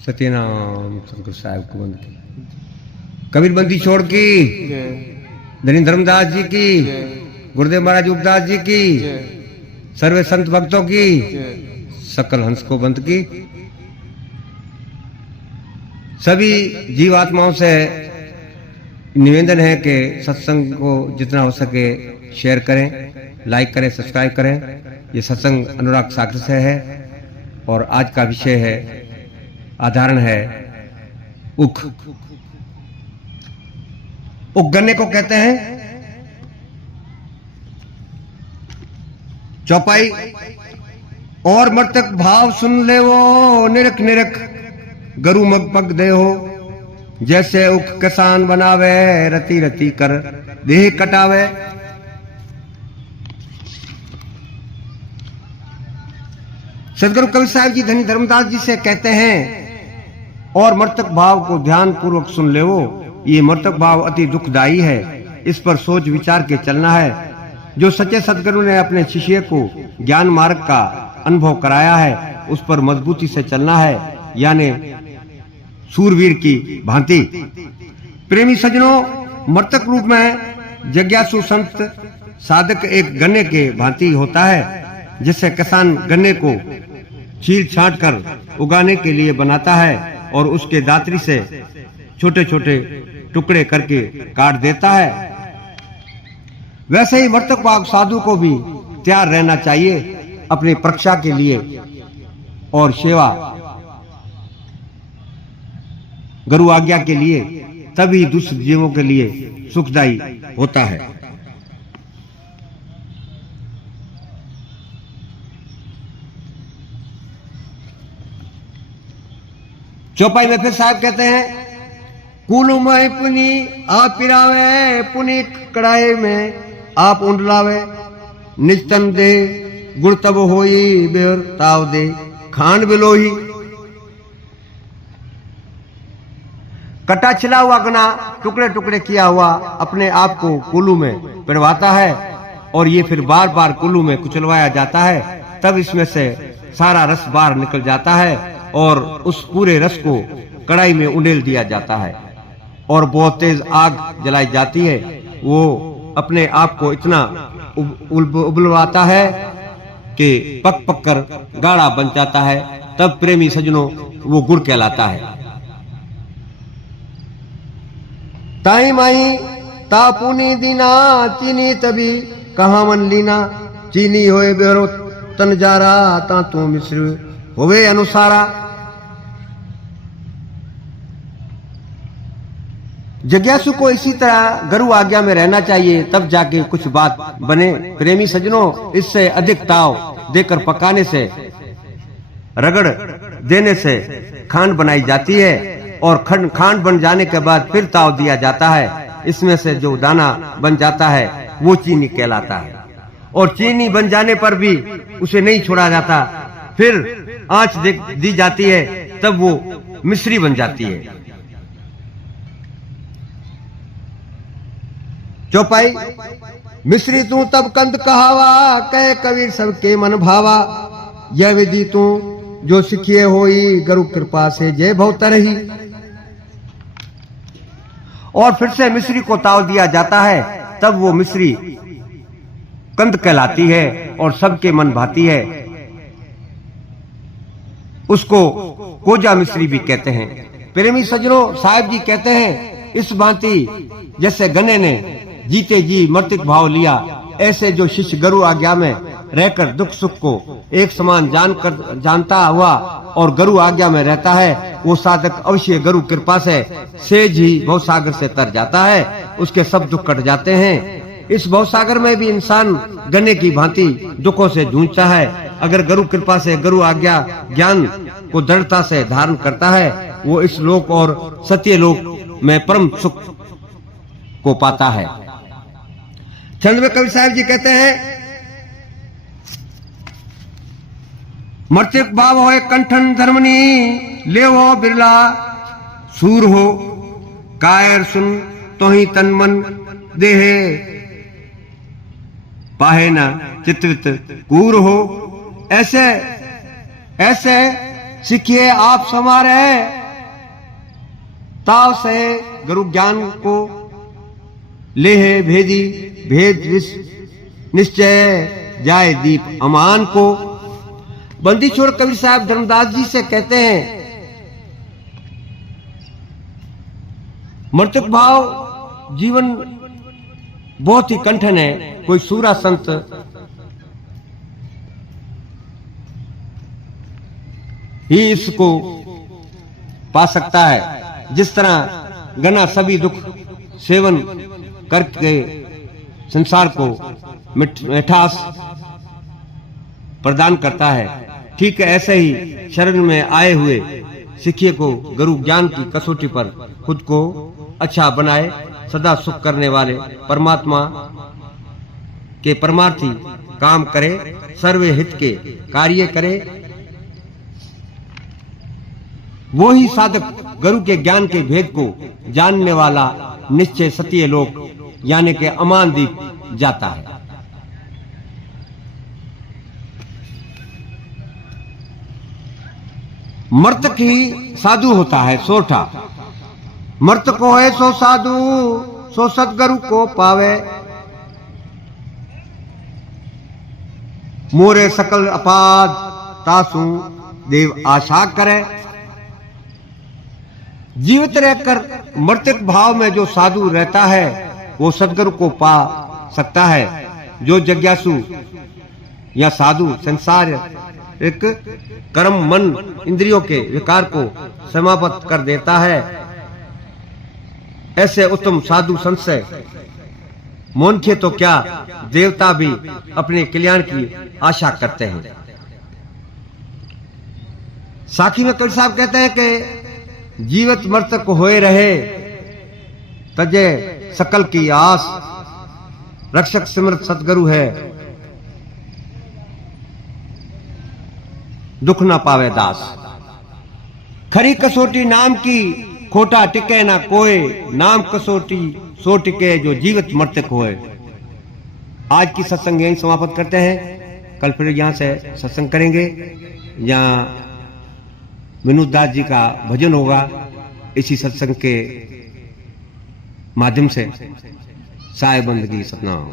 सत्यनाम सतगुरु साहब को बंद की, कबीर बंदी छोड़ की, धनी धर्मदास जी की, गुरुदेव महाराज उपदास जी की, सर्वे संत भक्तों की, सकल हंस को बंद की। सभी जीवात्माओं से निवेदन है कि सत्संग को जितना हो सके शेयर करें, लाइक करें, सब्सक्राइब करें। ये सत्संग अनुराग सागर से है और आज का विषय है, आधारण है उख। उख गन्ने को कहते हैं। चौपाई, और मर्तक भाव सुन ले वो निरख निरख, गरु मग पग दे हो, जैसे उख किसान बनावे, रति रति कर देह कटावे। सदगुरु कबीर साहब जी धनी धर्मदास जी से कहते हैं, और मर्तक भाव को ध्यान पूर्वक सुन ले वो, ये मर्तक भाव अति दुखदाई है, इस पर सोच विचार के चलना है। जो सच्चे सदगुरु ने अपने शिष्य को ज्ञान मार्ग का अनुभव कराया है, उस पर मजबूती से चलना है, यानी सूरवीर की भांति। प्रेमी सज्जनों, मर्तक रूप में जिज्ञासु संत साधक एक गन्ने के भांति होता है, जिससे किसान गन्ने को छील छांट कर उगाने के लिए बनाता है और उसके दातरी से छोटे छोटे टुकड़े करके काट देता है। वैसे ही मर्तक भाव साधु को भी तैयार रहना चाहिए अपनी परीक्षा के लिए और सेवा गुरु आज्ञा के लिए, तभी दुष्ट जीवों के लिए सुखदायी होता है। चौपाई में फिर साहब कहते हैं, कुल में पुनी आप पिरावे, पुनी कड़ाई में आप उंडलावे, निजतन दे गुड़ तब होई, बेर ताव दे खांड बिलोही। कटा छिला हुआ गन्ना टुकड़े टुकड़े किया हुआ अपने आप को कुल्लू में पिड़वाता है और ये फिर बार बार कुल्लू में कुचलवाया जाता है, तब इसमें से सारा रस बाहर निकल जाता है और उस पूरे रस को कढ़ाई में उंडेल दिया जाता है और बहुत तेज आग जलाई जाती है। वो अपने आप को इतना उबलवाता है कि पक पक कर गाढ़ा बन जाता है, तब प्रेमी सज्जनों वो गुड़ कहलाता है। ताई माई तापुनी दीना, चीनी तभी कहा मन लीना, चीनी होए बेरो तन जारा, ता तू मिश्र होवे अनुसारा। जिज्ञासु को इसी तरह गुरु आज्ञा में रहना चाहिए, तब जाके कुछ बात बने। प्रेमी सज्जनों, इससे अधिक ताव देकर पकाने से, रगड़ देने से खांड बनाई जाती है और खांड बन जाने के बाद फिर ताव दिया जाता है। इसमें से जो दाना बन जाता है वो चीनी कहलाता है और चीनी बन जाने पर भी उसे नहीं छोड़ा जाता, फिर आंच दी जाती है, तब वो मिश्री बन जाती है। चौपाई, मिश्री तू तब कंद कहावा, कहे कबीर सबके मन भावा, यह विधि तू जो सिखिए होई, गुरु कृपा से जय भवत रही। और फिर से मिश्री को ताव दिया जाता है, तब वो मिश्री कंद कहलाती है और सबके मन भाती है। उसको कोजा मिश्री भी कहते हैं। प्रेमी सज्जनों, साहिब जी कहते हैं, इस भांति जैसे गन्ने ने जीते जी मर्तिक भाव लिया, ऐसे जो शिष्य गुरु आज्ञा में रहकर दुख सुख को एक समान जानता हुआ और गुरु आज्ञा में रहता है, वो साधक अवश्य गुरु कृपा से सेज ही भवसागर से तर जाता है, उसके सब दुख कट जाते हैं। इस भवसागर में भी इंसान गन्ने की भांति दुखों से जूझता है। अगर गुरु कृपा से गुरु आज्ञा ज्ञान को दृढ़ता से धारण करता है, वो इस लोक और सत्य लोक में परम सुख को पाता है। छंद में कवि साहब जी कहते हैं, मर्तिक भाव होए कंठन धर्मनी, ले हो बिरला सूर हो, कायर सुन तो ही तन मन देहे, पाहे न चित्वित कूर हो। ऐसे ऐसे सीखिए आप समारे, ताव से गुरु ज्ञान को ले है भेदी, भेद निश्चय जाए दीप अमान को। बंदी छोड़ कबीर साहब धर्मदास जी से कहते हैं, मृतक भाव जीवन बहुत ही कठिन है। कोई सूरा संत ही इसको पा सकता है। जिस तरह गना सभी दुख सेवन करके संसार को मिठास प्रदान करता है, ठीक है ऐसे ही शरण में आए हुए सिखिए को गुरु ज्ञान की कसौटी पर खुद को अच्छा बनाए, सदा सुख करने वाले परमात्मा के परमार्थी काम करे, सर्वे हित के कार्य करे। वो ही साधक गुरु के ज्ञान के भेद को जानने वाला निश्चय सत्य लोक यानी के अमान दीप जाता है। मर्तक ही साधु होता है सोठा, मर्तक को है सो साधु, सो सतगुरु को पावे। मोरे सकल अपाद तासु देव आशा करे। जीवित रहकर मर्तक भाव में जो साधु रहता है वो सतगुरु को पा सकता है। जो जिज्ञासु या साधु संसार एक कर्म मन इंद्रियों के विकार को समाप्त कर देता है, ऐसे उत्तम साधु संत से मनुष्य तो क्या देवता भी अपने कल्याण की आशा करते हैं। साखी में कबीर साहब कहते हैं कि जीवित मृतक होए रहे, तजे सकल की आस, रक्षक सिमरत सतगुरु है, दुख ना पावे दास। खरी कसौटी नाम की, खोटा टिके ना कोय, नाम कसौटी सो टिके जो जीवित मृतक होए। आज की सत्संग यहीं समाप्त करते हैं, कल फिर यहां से सत्संग करेंगे। यहाँ विनोद दास जी का भजन होगा। इसी सत्संग के माध्यम से साय बंदगी सतनाम।